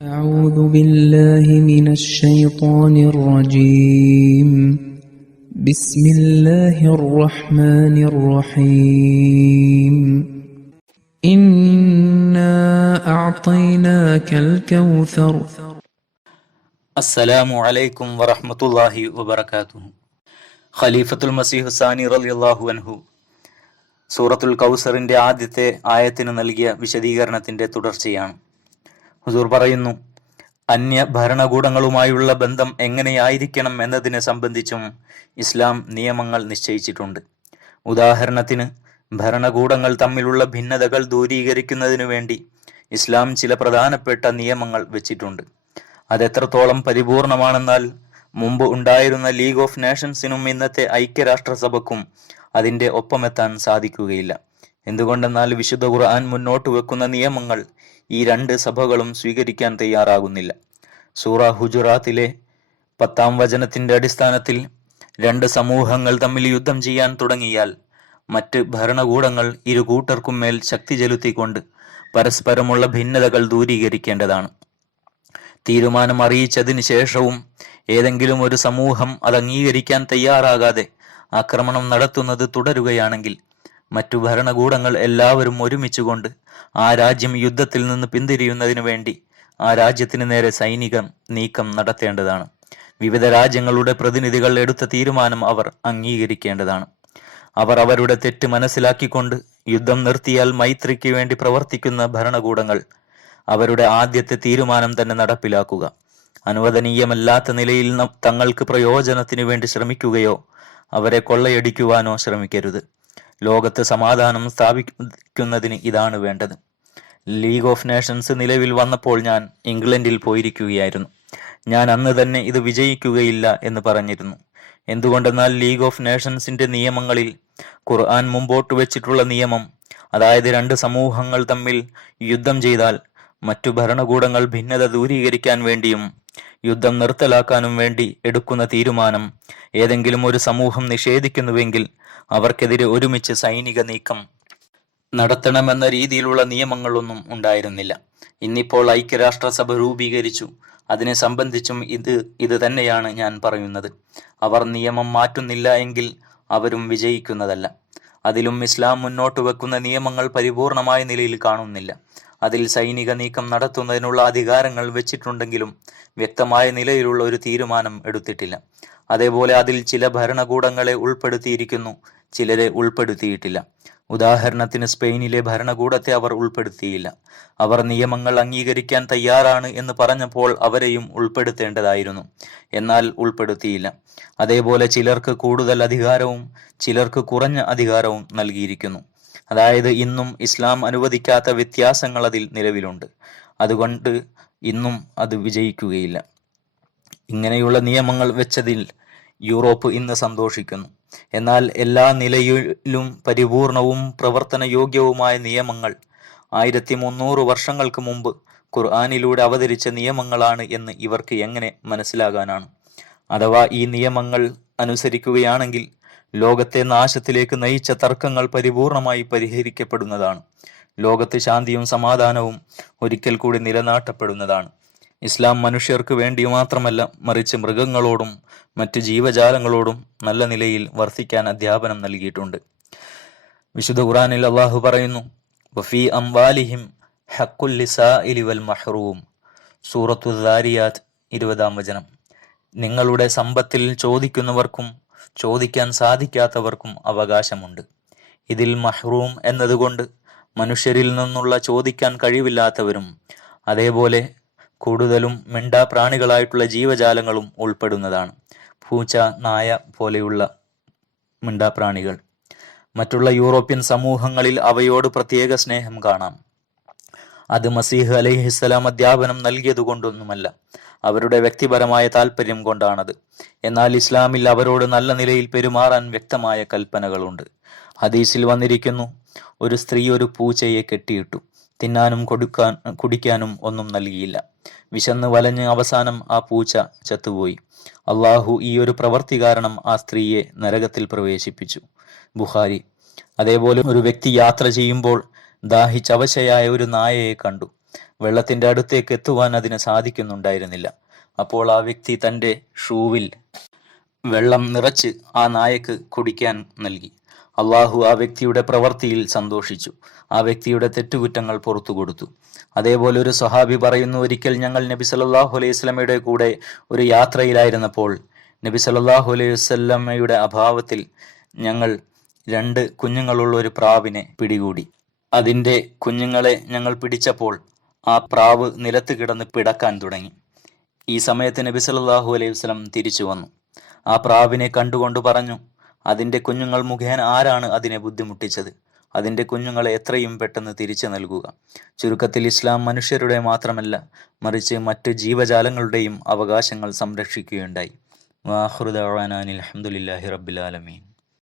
أعوذ بالله من الشيطان الرجيم بسم الله الرحمن الرحيم إنا أعطيناك الكوثر അസ്സലാമു അലൈക്കും വറഹ്മത്തുള്ളാഹി വബറകാതുഹു ഖലീഫത്തുൽ മസീഹ് സാനി റളിയല്ലാഹു അൻഹു സൂറത്തുൽ കൗസറിന്റെ ആദ്യത്തെ ആയത്തിന് നൽകിയ വിശദീകരണത്തിന്റെ തുടർച്ചയാണ് ഹുസൂർ പറയുന്നു അന്യ ഭരണകൂടങ്ങളുമായുള്ള ബന്ധം എങ്ങനെയായിരിക്കണം എന്നതിനെ സംബന്ധിച്ചും ഇസ്ലാം നിയമങ്ങൾ നിശ്ചയിച്ചിട്ടുണ്ട്. ഉദാഹരണത്തിന് ഭരണകൂടങ്ങൾ തമ്മിലുള്ള ഭിന്നതകൾ ദൂരീകരിക്കുന്നതിനു വേണ്ടി ഇസ്ലാം ചില പ്രധാനപ്പെട്ട നിയമങ്ങൾ വെച്ചിട്ടുണ്ട്. അതെത്രത്തോളം പരിപൂർണമാണെന്നാൽ മുമ്പ് ഉണ്ടായിരുന്ന ലീഗ് ഓഫ് നേഷൻസിനും ഇന്നത്തെ ഐക്യരാഷ്ട്രസഭയ്ക്കും അതിന്റെ ഒപ്പമെത്താൻ സാധിക്കുകയില്ല. എന്തുകൊണ്ടെന്നാൽ വിശുദ്ധ ഖുർആൻ മുന്നോട്ട് വെക്കുന്ന നിയമങ്ങൾ ഈ രണ്ട് സഭകളും സ്വീകരിക്കാൻ തയ്യാറാകുന്നില്ല. സൂറ ഹുജുറാത്തിലെ പത്താം വചനത്തിന്റെ അടിസ്ഥാനത്തിൽ രണ്ട് സമൂഹങ്ങൾ തമ്മിൽ യുദ്ധം ചെയ്യാൻ തുടങ്ങിയാൽ മറ്റ് ഭരണകൂടങ്ങൾ ഇരു കൂട്ടർക്കും മേൽ ശക്തി ചെലുത്തിക്കൊണ്ട് പരസ്പരമുള്ള ഭിന്നതകൾ ദൂരീകരിക്കേണ്ടതാണ്. തീരുമാനം അറിയിച്ചതിന് ശേഷവും ഏതെങ്കിലും ഒരു സമൂഹം അത് അംഗീകരിക്കാൻ തയ്യാറാകാതെ ആക്രമണം നടത്തുന്നത് തുടരുകയാണെങ്കിൽ മറ്റു ഭരണകൂടങ്ങൾ എല്ലാവരും ഒരുമിച്ചുകൊണ്ട് ആ രാജ്യം യുദ്ധത്തിൽ നിന്ന് പിന്തിരിയുന്നതിനു വേണ്ടി ആ രാജ്യത്തിന് നേരെ സൈനിക നീക്കം നടത്തേണ്ടതാണ്. വിവിധ രാജ്യങ്ങളുടെ പ്രതിനിധികൾ എടുത്ത തീരുമാനം അവർ അംഗീകരിക്കേണ്ടതാണ്. അവർ അവരുടെ തെറ്റ് മനസ്സിലാക്കിക്കൊണ്ട് യുദ്ധം നിർത്തിയാൽ മൈത്രിക്ക് വേണ്ടി പ്രവർത്തിക്കുന്ന ഭരണകൂടങ്ങൾ അവരുടെ ആദ്യത്തെ തീരുമാനം തന്നെ നടപ്പിലാക്കുക. അനുവദനീയമല്ലാത്ത നിലയിൽ തങ്ങൾക്ക് പ്രയോജനത്തിനു വേണ്ടി ശ്രമിക്കുകയോ അവരെ കൊള്ളയടിക്കുവാനോ ശ്രമിക്കരുത്. ലോകത്ത് സമാധാനം സ്ഥാപിക്കുന്നതിന് ഇതാണ് വേണ്ടത്. ലീഗ് ഓഫ് നേഷൻസ് നിലവിൽ വന്നപ്പോൾ ഞാൻ ഇംഗ്ലണ്ടിൽ പോയിരിക്കുകയായിരുന്നു. ഞാൻ അന്ന് തന്നെ ഇത് വിജയിക്കുകയില്ല എന്ന് പറഞ്ഞിരുന്നു. എന്തുകൊണ്ടെന്നാൽ ലീഗ് ഓഫ് നേഷൻസിന്റെ നിയമങ്ങളിൽ ഖുർആൻ മുമ്പോട്ട് വെച്ചിട്ടുള്ള നിയമം അതായത് രണ്ട് സമൂഹങ്ങൾ തമ്മിൽ യുദ്ധം ചെയ്താൽ മറ്റു ഭരണകൂടങ്ങൾ ഭിന്നത ദൂരീകരിക്കാൻ വേണ്ടിയും യുദ്ധം നിർത്തലാക്കാനും വേണ്ടി എടുക്കുന്ന തീരുമാനം. ഏതെങ്കിലും ഒരു സമൂഹം നിഷേധിക്കുന്നുവെങ്കിൽ അവർക്കെതിരെ ഒരുമിച്ച് സൈനിക നീക്കം നടത്തണമെന്ന രീതിയിലുള്ള നിയമങ്ങളൊന്നും ഉണ്ടായിരുന്നില്ല. ഇന്നിപ്പോൾ ഐക്യരാഷ്ട്രസഭ രൂപീകരിച്ചു. അതിനെ സംബന്ധിച്ചും ഇത് ഇത് തന്നെയാണ് ഞാൻ പറയുന്നത്. അവർ നിയമം മാറ്റുന്നില്ല എങ്കിൽ അവരും വിജയിക്കുന്നതല്ല. അതിലും ഇസ്ലാം മുന്നോട്ട് വെക്കുന്ന നിയമങ്ങൾ പരിപൂർണമായ നിലയിൽ കാണുന്നില്ല. അതിൽ സൈനിക നീക്കം നടത്തുന്നതിനുള്ള അധികാരങ്ങൾ വെച്ചിട്ടുണ്ടെങ്കിലും വ്യക്തമായ നിലയിലുള്ള ഒരു തീരുമാനം എടുത്തിട്ടില്ല. അതേപോലെ അതിൽ ചില ഭരണകൂടങ്ങളെ ഉൾപ്പെടുത്തിയിരിക്കുന്നു. ചിലരെ ഉൾപ്പെടുത്തിയിട്ടില്ല. ഉദാഹരണത്തിന് സ്പെയിനിലെ ഭരണകൂടത്തെ അവർ ഉൾപ്പെടുത്തിയില്ല. അവർ നിയമങ്ങൾ അംഗീകരിക്കാൻ തയ്യാറാണ് എന്ന് പറഞ്ഞപ്പോൾ അവരെയും ഉൾപ്പെടുത്തേണ്ടതായിരുന്നു. എന്നാൽ ഉൾപ്പെടുത്തിയില്ല. അതേപോലെ ചിലർക്ക് കൂടുതൽ അധികാരവും ചിലർക്ക് കുറഞ്ഞ അധികാരവും നൽകിയിരിക്കുന്നു. അതായത് ഇന്നും ഇസ്ലാം അനുവദിക്കാത്ത വ്യത്യാസങ്ങൾ അതിൽ നിലവിലുണ്ട്. അതുകൊണ്ട് ഇന്നും അത് വിജയിക്കുകയില്ല. ഇങ്ങനെയുള്ള നിയമങ്ങൾ വെച്ചതിൽ യൂറോപ്പ് ഇന്ന് സന്തോഷിക്കുന്നു. എന്നാൽ എല്ലാ നിലയിലും പരിപൂർണവും പ്രവർത്തനയോഗ്യവുമായ നിയമങ്ങൾ ആയിരത്തി മുന്നൂറ് വർഷങ്ങൾക്ക് മുമ്പ് ഖുർആാനിലൂടെ അവതരിച്ച നിയമങ്ങളാണ് എന്ന് ഇവർക്ക് എങ്ങനെ മനസ്സിലാകാനാണ്? അഥവാ ഈ നിയമങ്ങൾ അനുസരിക്കുകയാണെങ്കിൽ ലോകത്തെ നാശത്തിലേക്ക് നയിച്ച തർക്കങ്ങൾ പരിപൂർണമായി പരിഹരിക്കപ്പെടുന്നതാണ്. ലോകത്ത് ശാന്തിയും സമാധാനവും ഒരിക്കൽ കൂടി നിലനാട്ടപ്പെടുന്നതാണ്. ഇസ്ലാം മനുഷ്യർക്ക് വേണ്ടി മാത്രമല്ല മറിച്ച് മൃഗങ്ങളോടും മറ്റ് ജീവജാലങ്ങളോടും നല്ല നിലയിൽ വർത്തിക്കാൻ അധ്യാപനം നൽകിയിട്ടുണ്ട്. വിശുദ്ധ ഖുറാനിൽ അള്ളാഹു പറയുന്നു വഫി അംവാലിഹിം ഹക്കുൽ ലിസാഇലി വൽ മഹ്റൂം. സൂറത്തു ഇരുപതാം വചനം. നിങ്ങളുടെ സമ്പത്തിൽ ചോദിക്കുന്നവർക്കും ചോദിക്കാൻ സാധിക്കാത്തവർക്കും അവകാശമുണ്ട്. ഇതിൽ മഹ്റൂം എന്നതുകൊണ്ട് മനുഷ്യരിൽ നിന്നുള്ള ചോദിക്കാൻ കഴിവില്ലാത്തവരും അതേപോലെ കൂടുതലും മിണ്ടാപ്രാണികളായിട്ടുള്ള ജീവജാലങ്ങളും ഉൾപ്പെടുന്നതാണ്. പൂച്ച നായ പോലെയുള്ള മിണ്ടാപ്രാണികൾ. മറ്റുള്ള യൂറോപ്യൻ സമൂഹങ്ങളിൽ അവയോട് പ്രത്യേക സ്നേഹം കാണാം. അത് മസീഹ് അലഹിസ്സലാം അധ്യാപനം നൽകിയതുകൊണ്ടൊന്നുമല്ല അവരുടെ വ്യക്തിപരമായ താല്പര്യം കൊണ്ടാണത്. എന്നാൽ ഇസ്ലാമിൽ അവരോട് നല്ല നിലയിൽ പെരുമാറാൻ വ്യക്തമായ കൽപ്പനകളുണ്ട്. ഹദീസിൽ വന്നിരിക്കുന്നു ഒരു സ്ത്രീ ഒരു പൂച്ചയെ കെട്ടിയിട്ടു. തിന്നാനും കൊടുക്കാൻ കുടിക്കാനും ഒന്നും നൽകിയില്ല. വിശന്ന് വലഞ്ഞ് അവസാനം ആ പൂച്ച ചത്തുപോയി. അള്ളാഹു ഈ ഒരു പ്രവൃത്തി കാരണം ആ സ്ത്രീയെ നരകത്തിൽ പ്രവേശിപ്പിച്ചു. ബുഹാരി അതേപോലെ ഒരു വ്യക്തി യാത്ര ചെയ്യുമ്പോൾ ദാഹിച്ചവശയായ ഒരു നായയെ കണ്ടു. വെള്ളത്തിന്റെ അടുത്തേക്ക് എത്തുവാൻ അതിന് സാധിക്കുന്നുണ്ടായിരുന്നില്ല. അപ്പോൾ ആ വ്യക്തി തന്റെ ഷൂവിൽ വെള്ളം നിറച്ച് ആ നായക്ക് കുടിക്കാൻ നൽകി. അള്ളാഹു ആ വ്യക്തിയുടെ പ്രവൃത്തിയിൽ സന്തോഷിച്ചു. ആ വ്യക്തിയുടെ തെറ്റുകുറ്റങ്ങൾ പുറത്തു കൊടുത്തു. അതേപോലെ ഒരു സഹാബി പറയുന്നു ഒരിക്കൽ ഞങ്ങൾ നബി സല്ലല്ലാഹു അലൈഹി വസല്ലമയുടെ കൂടെ ഒരു യാത്രയിലായിരുന്നപ്പോൾ നബി സല്ലല്ലാഹു അലൈഹി വസല്ലമയുടെ അഭാവത്തിൽ ഞങ്ങൾ രണ്ട് കുഞ്ഞുങ്ങളുള്ള ഒരു പ്രാവിനെ പിടികൂടി. അതിന്റെ കുഞ്ഞുങ്ങളെ ഞങ്ങൾ പിടിച്ചപ്പോൾ ആ പ്രാവ് നിലത്ത് കിടന്ന് പിടക്കാൻ തുടങ്ങി. ഈ സമയത്ത് നബി സല്ലല്ലാഹു അലൈഹി വസ്ലം തിരിച്ചു വന്നു. ആ പ്രാവിനെ കണ്ടുകൊണ്ട് പറഞ്ഞു അതിന്റെ കുഞ്ഞുങ്ങൾ മുഖേന ആരാണ് അതിനെ ബുദ്ധിമുട്ടിച്ചത്? അതിന്റെ കുഞ്ഞുങ്ങളെ എത്രയും പെട്ടെന്ന് തിരിച്ചു നൽകുക. ചുരുക്കത്തിൽ ഇസ്ലാം മനുഷ്യരുടെ മാത്രമല്ല മറിച്ച് മറ്റ് ജീവജാലങ്ങളുടെയും അവകാശങ്ങൾ സംരക്ഷിക്കുകയുണ്ടായി. വാഹൃദാനിൽ അലഹമുല്ലാഹി റബ്ബിലാലമീൻ